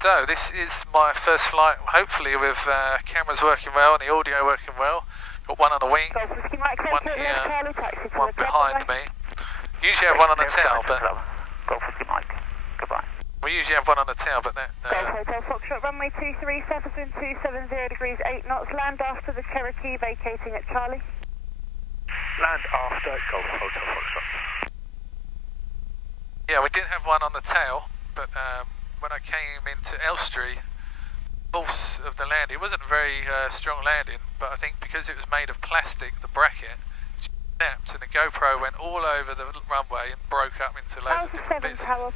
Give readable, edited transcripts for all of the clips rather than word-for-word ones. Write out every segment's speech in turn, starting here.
So this is my first flight, hopefully with cameras working well and the audio working well. Got one on the wing, one here, one behind me. Usually have one on the tail, but we usually have one on the tail, but that. Hotel Foxtrot, runway 23, surface wind 270 degrees 8 knots. Land after the Cherokee, vacating at Charlie. Land after Golf Hotel Foxtrot. Yeah, we did have one on the tail, but when I came into Elstree, force of the landing, it wasn't a very strong landing, but I think because it was made of plastic, the bracket snapped and the GoPro went all over the runway and broke up into loads of different bits. So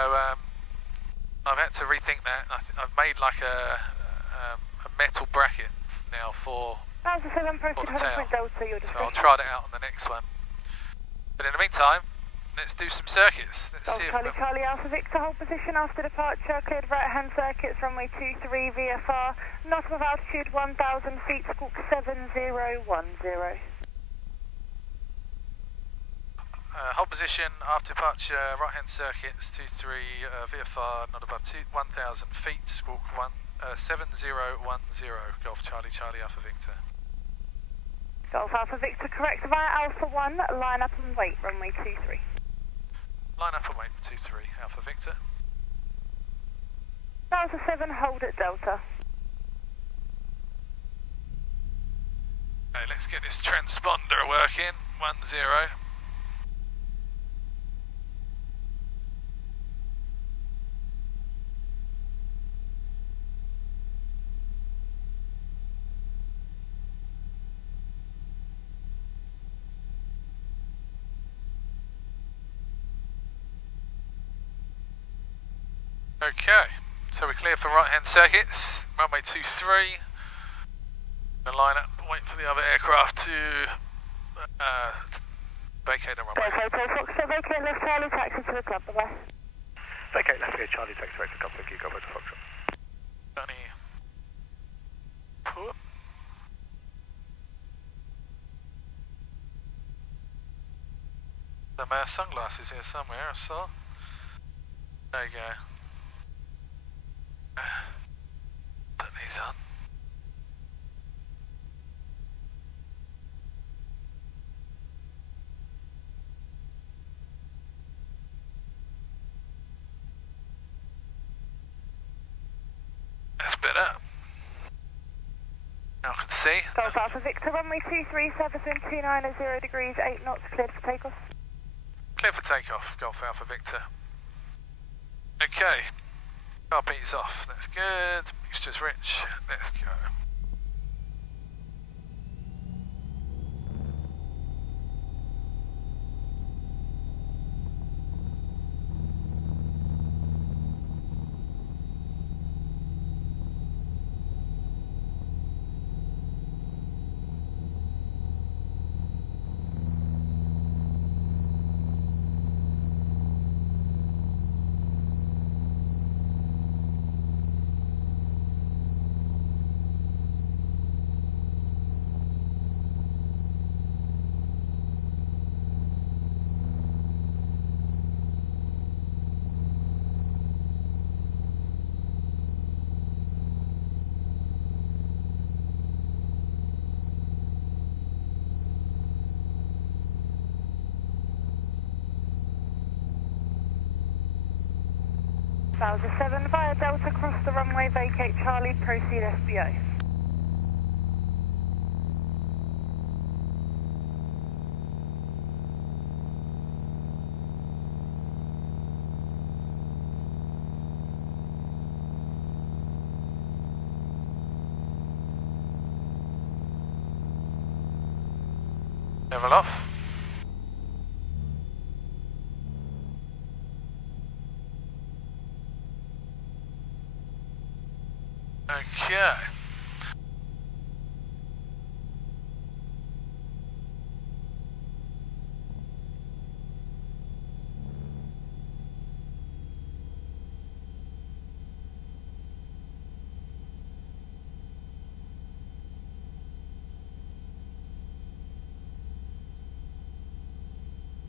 I've had to rethink that. I've made like a metal bracket now for the tail. So I'll try that out on the next one. But in the meantime, let's do some circuits. Let's see if Charlie Alpha Victor, hold position after departure, cleared right hand circuits, runway 23 VFR, north of altitude 1,000 feet, squawk 7010. Hold position after departure, right hand circuits 23 VFR, not above 1,000 feet, squawk 7010, Golf Charlie Charlie Alpha Victor. Golf Alpha Victor, correct via Alpha 1, line up and wait, runway 23. Line up and wait, 23, Alpha Victor. Delta 7, hold at Delta. Okay, let's get this transponder working, 10. Okay, so we're clear for right hand circuits, runway 23. Gonna line up, wait for the other aircraft to vacate the runway. Hotel Foxtrot, vacate left Charlie, taxi to the club, bye-bye. Vacate left here, Charlie, taxi back to the club, thank you, go back to Foxtrot. Johnny. Cool. Some sunglasses here somewhere, I saw. There you go. Put these on. That's better. Now I can see. Golf Alpha Victor, runway 23, surface wind 290 degrees 8 knots, cleared for takeoff. Clear for takeoff, Golf Alpha Victor. Okay. Carpeet's off, that's good. Mixture's rich, let's go. Bowser 7 via Delta, cross the runway, vacate Charlie, proceed SBO. Level off. Okay.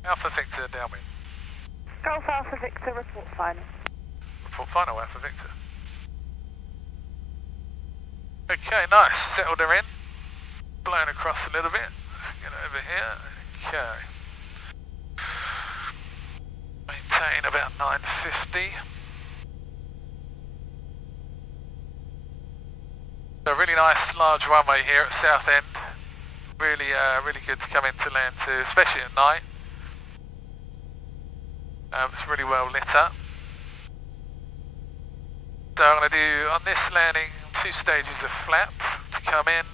Alpha Victor downwind. Golf Alpha Victor, report final. Port final, Alpha Victor. Okay, nice. Settled her in. Blown across a little bit. Let's get over here. Okay. Maintain about 950. A really nice large runway here at Southend. Really, really good to come in to land to, especially at night. It's really well lit up. So I'm going to do on this landing 2 stages of flap to come in.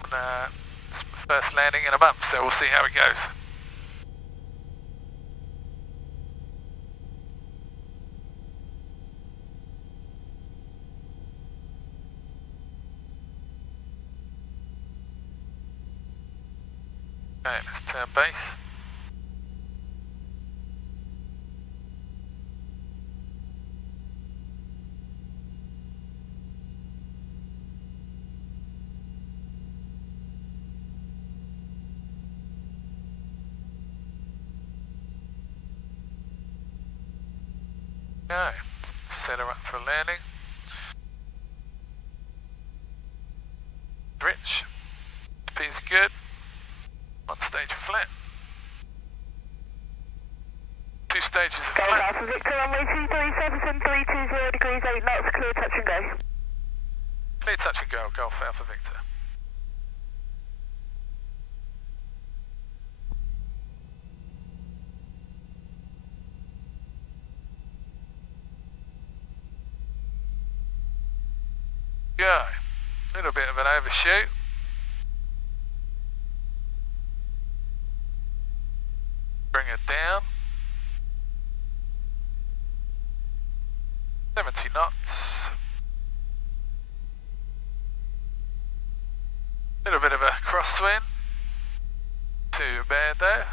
It's my first landing in a month, so we'll see how it goes. Okay, let's turn base. Okay, set her up for landing. Rich, speed's good. 1 stage of flat. 2 stages of Go flat. Alpha Victor, runway 23, 320 degrees 8 knots, clear touch and go. Clear touch and go, Golf Alpha Victor. Go. A little bit of an overshoot. Bring it down. 70 knots. Little bit of a crosswind. Too bad there.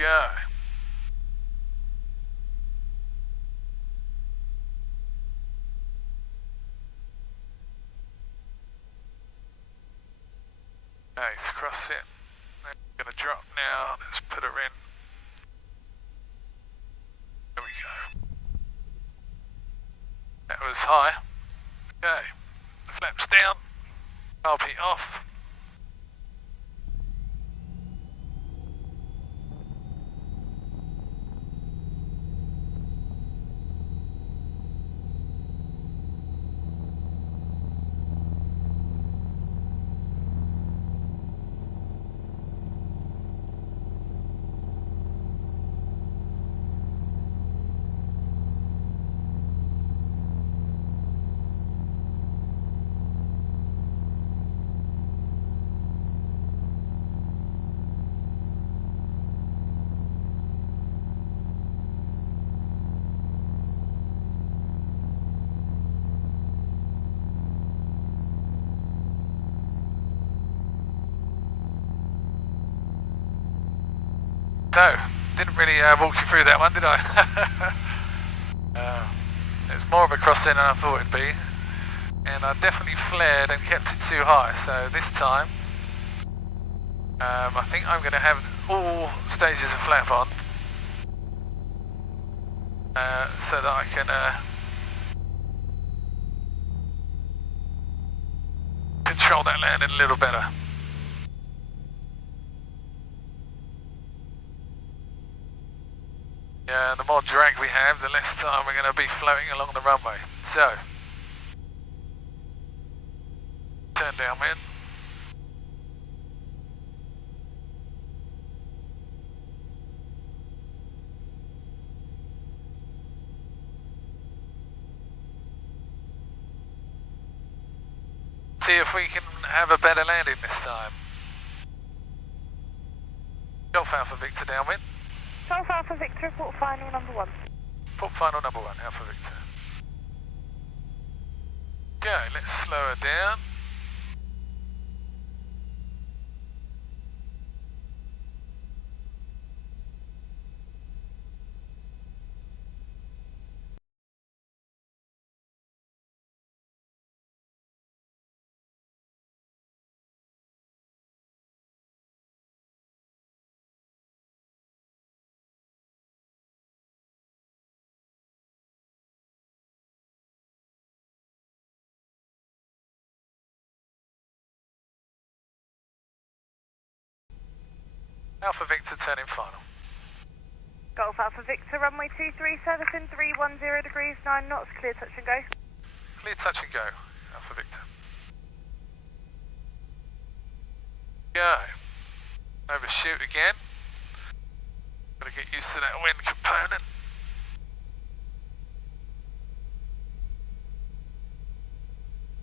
Okay. Let's cross it. I'm going to drop now. Let's put her in. There we go. That was high. Okay. The flaps down. RP off. So, didn't really walk you through that one, did I? It was more of a crossing than I thought it'd be, and I definitely flared and kept it too high. So this time, I think I'm going to have all stages of flap on, so that I can control that landing a little better. Yeah, the more drag we have, the less time we're going to be floating along the runway. So, turn downwind. See if we can have a better landing this time. Golf Alpha Victor downwind. Golf Alpha Victor, port final number 1. Port final number 1, Alpha Victor. Okay, let's slow her down. Alpha Victor turning final. Golf Alpha Victor, runway 23, servicing 310 degrees, 9 knots, clear touch and go. Clear touch and go, Alpha Victor. Go. Overshoot again. Gotta get used to that wind component.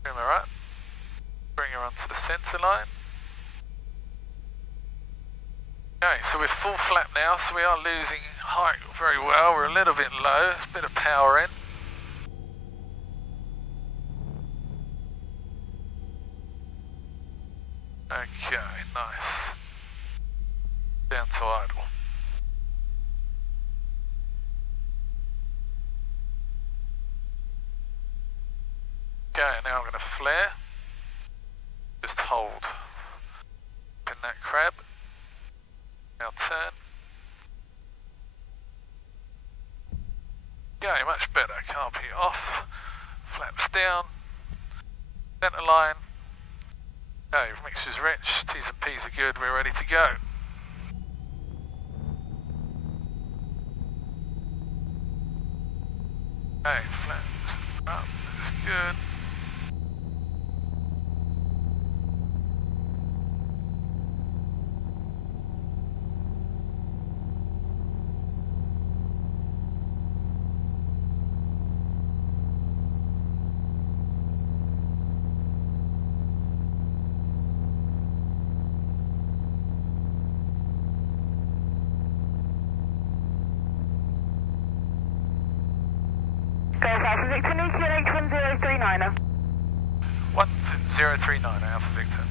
Doing alright. Bring her onto the centre line. Okay, so we're full flap now, so we are losing height very well. We're a little bit low, a bit of power in. Okay, nice. Down to idle. Okay, now I'm going to flare. Just hold. In that crab. Now turn. Okay, much better. Canopy off. Flaps down. Centre line. Okay, mixture's rich. T's and P's are good. We're ready to go. Okay, flaps up. That's good. Golf Alpha Victor, Nuclear H1039er. 1039 Alpha Victor.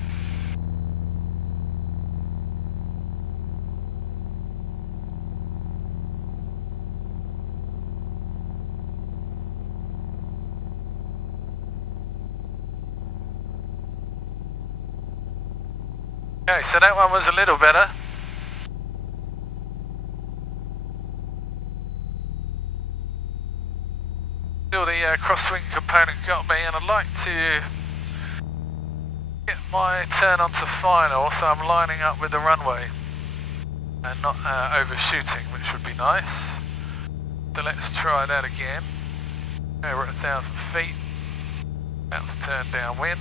Okay, so that one was a little better. Still the crosswind component got me, and I'd like to get my turn onto final, so I'm lining up with the runway and not overshooting, which would be nice. So let's try that again. Okay, we're at 1,000 feet. That's turned downwind.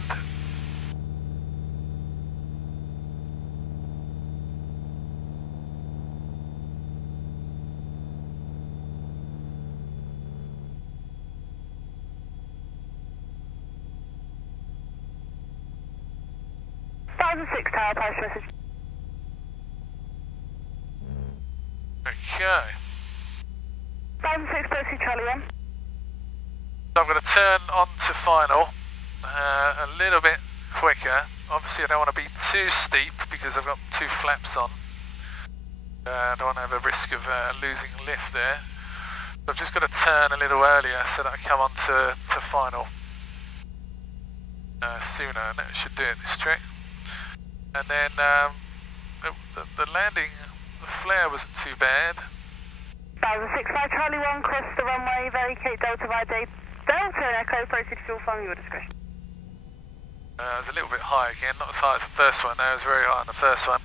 Six tower, pass message. Okay. 1006, Percy Charlie 1. So I'm going to turn on to final a little bit quicker. Obviously I don't want to be too steep because I've got two flaps on. I don't want to have a risk of losing lift there. So I've just got to turn a little earlier so that I come on to final sooner, and that should do it this trick. And then the landing, the flare wasn't too bad. 1065 Charlie 1, cross the runway, vacate Delta by Delta and Echo, proceed fuel from your discretion. It was a little bit high again, not as high as the first one, no, it was very high on the first one.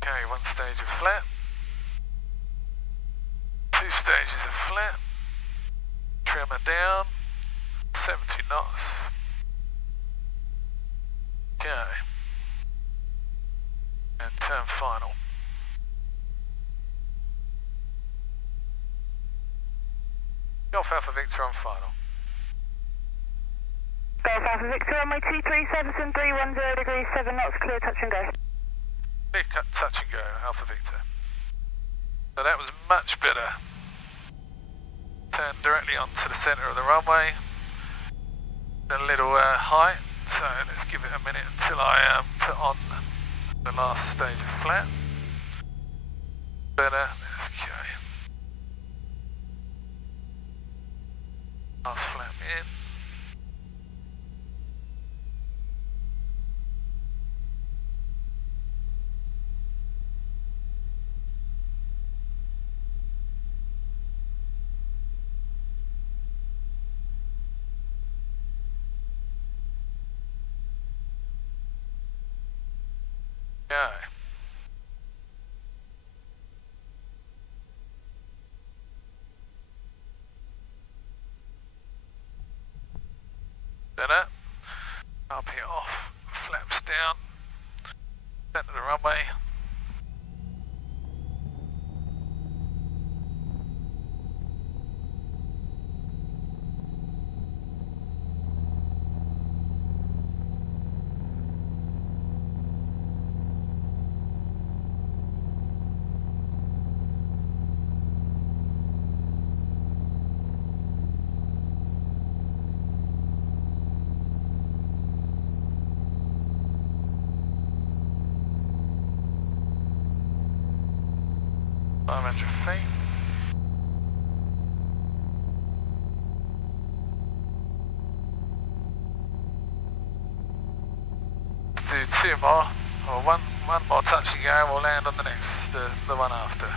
Okay, one stage of flat. Two stages of flat. Trimmer down. 70 knots. Okay. And turn final. Golf Alpha Victor on final. Golf Alpha Victor, runway 23, Southend 310 degrees, 7 knots, clear touch and go. Clear cut, touch and go, Alpha Victor. So that was much better. Turn directly onto the centre of the runway. A little height, so let's give it a minute until I put on the last stage of flat. Better, let's go. Last flap in. Okay. Set it. Up here off. Flaps down. Centre the runway. Feet. Let's do two more, or one more touch and go, and we'll land on the next, the one after.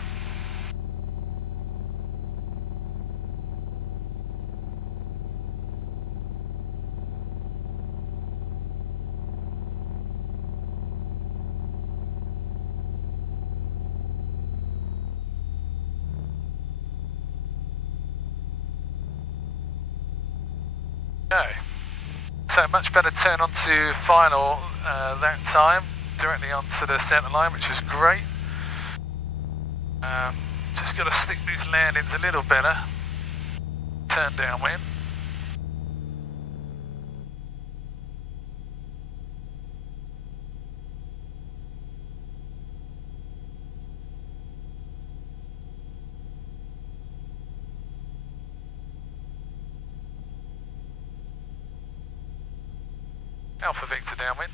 Okay, so much better turn onto final that time, directly onto the centre line, which was great. Just got to stick these landings a little better. Turn downwind. Alpha Victor downwind.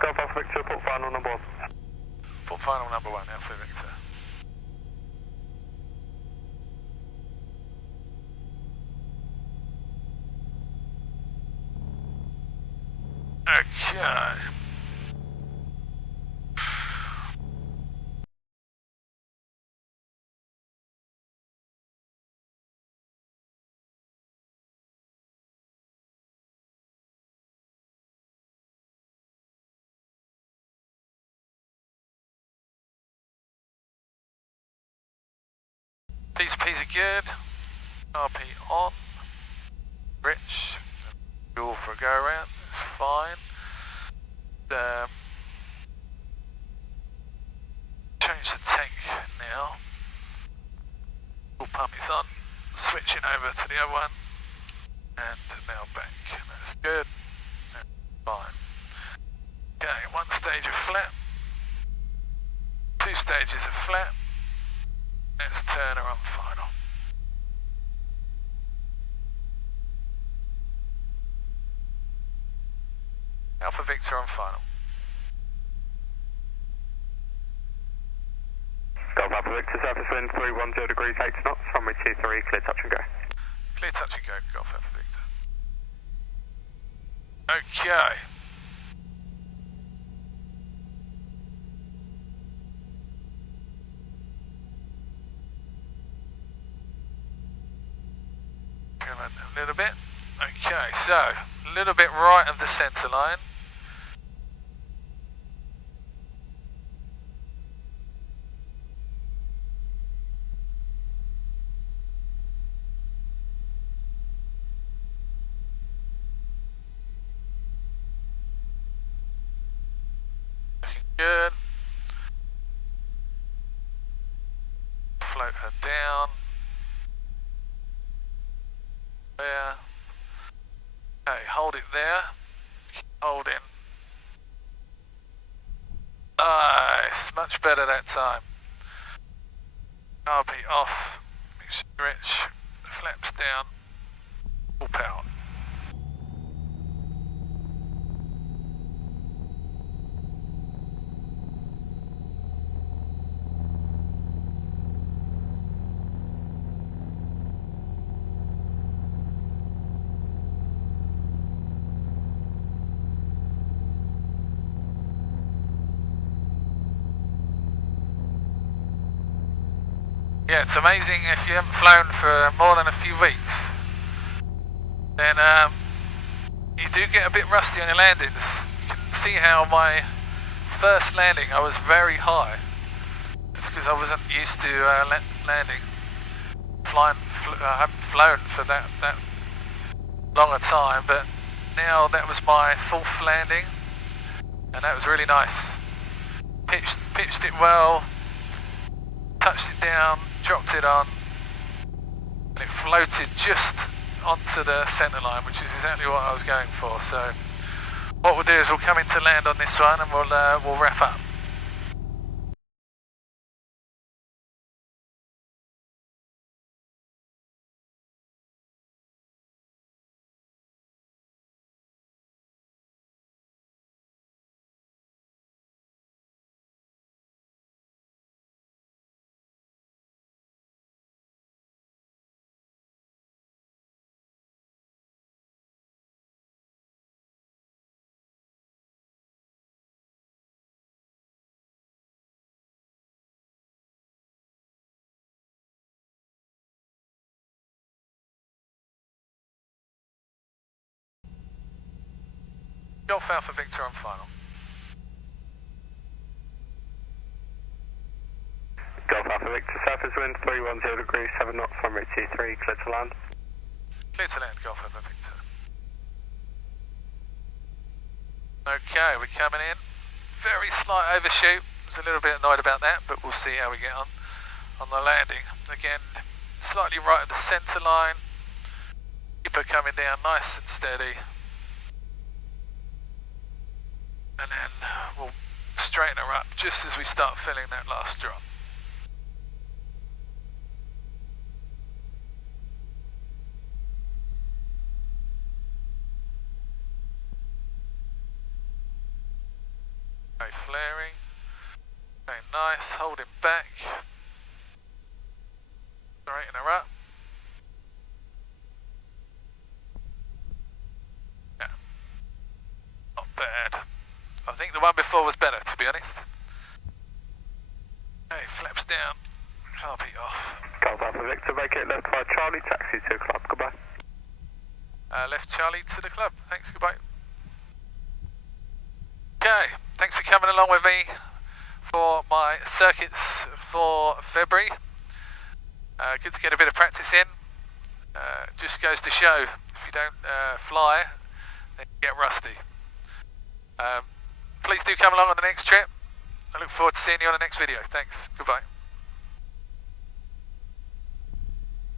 Golf Alpha Victor, port final number 1. Port final number 1, Alpha Victor. Okay. These P's are good. RP on. Rich. Fuel for a go around. It's fine. Change the tank now. Fuel pump is on. Switching over to the other one. And now back. That's good. That's fine. Okay, one stage of flat. Two stages of flat. Let's turn her on final. Alpha Victor on final. Golf Alpha Victor, surface wind 310 degrees, 8 knots, runway 23, clear touch and go. Clear touch and go, Golf Alpha Victor. Okay. A little bit. Okay, so a little bit right of the centre line. Looking good. Float her down. There. Okay, hold it there. Hold in. Nice, much better that time. RP off. Stretch. Flaps down. Full power. Yeah, it's amazing if you haven't flown for more than a few weeks, then You do get a bit rusty on your landings. You can see how my first landing I was very high. It's because I wasn't used to landing. I haven't flown for that long a time, but now that was my fourth landing, and that was really nice. Pitched it well, touched it down, dropped it on, and it floated just onto the centre line, which is exactly what I was going for. So what we'll do is we'll come in to land on this one, and we'll wrap up. Golf Alpha Victor on final. Golf Alpha Victor, southwest wind 310 degrees, 7 knots, runway 23, clear to land. Clear to land, Golf Alpha Victor. Okay, we're coming in. Very slight overshoot. I was a little bit annoyed about that, but we'll see how we get on the landing. Again, slightly right at the centre line. Keep her coming down nice and steady. And then we'll straighten her up just as we start filling that last drop. Okay, flaring. Okay, nice, holding back. Straighten her up. Yeah. Not bad. I think the one before was better, to be honest. Okay, flaps down, carpet off. Golf Alpha Victor, vacate left by Charlie, taxi to club, goodbye. Left Charlie to the club, thanks, goodbye. Okay, thanks for coming along with me for my circuits for February. Good to get a bit of practice in. Just goes to show, if you don't fly, then you get rusty. Please do come along on the next trip. I look forward to seeing you on the next video. Thanks. Goodbye.